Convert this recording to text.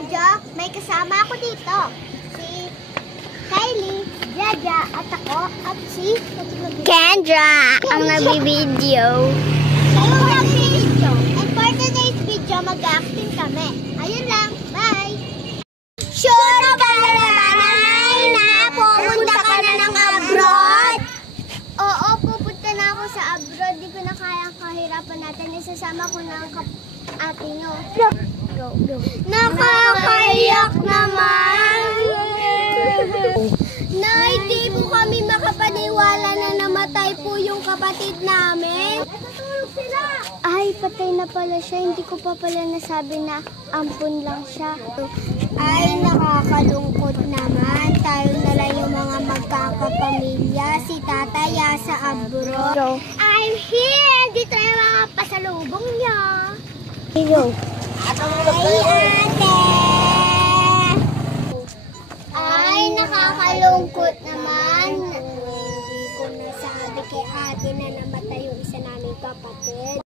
video, may kasama ako dito. Si Kylie, Jaja, at ako, at si Kendra, ang nabibideo. And for today's video, mag-acting kami. Ayun lang, bye! Sure na ba naman na pupunta ka na ng abroad? Oo, pupunta na ako sa abroad. Di ko na kayang kahirapan natin. Isasama ko na ang ate nyo. Go. Nakakaiyak naman! Nay, di po kami makapaniwala na namatay po yung kapatid namin. Natutulog sila! Ay, patay na pala siya. Hindi ko pa pala nasabi na ampun lang siya. Ay, nakakalungkot naman. Tayo na lang yung mga magkakapamilya. Si tatay sa abroad. I'm here! Dito yung mga pasalubong niya. Hello. Ay, ate! Ay, nakakalungkot naman. Hindi ko nasabi kay ate na namatay yung isa naming kapatid.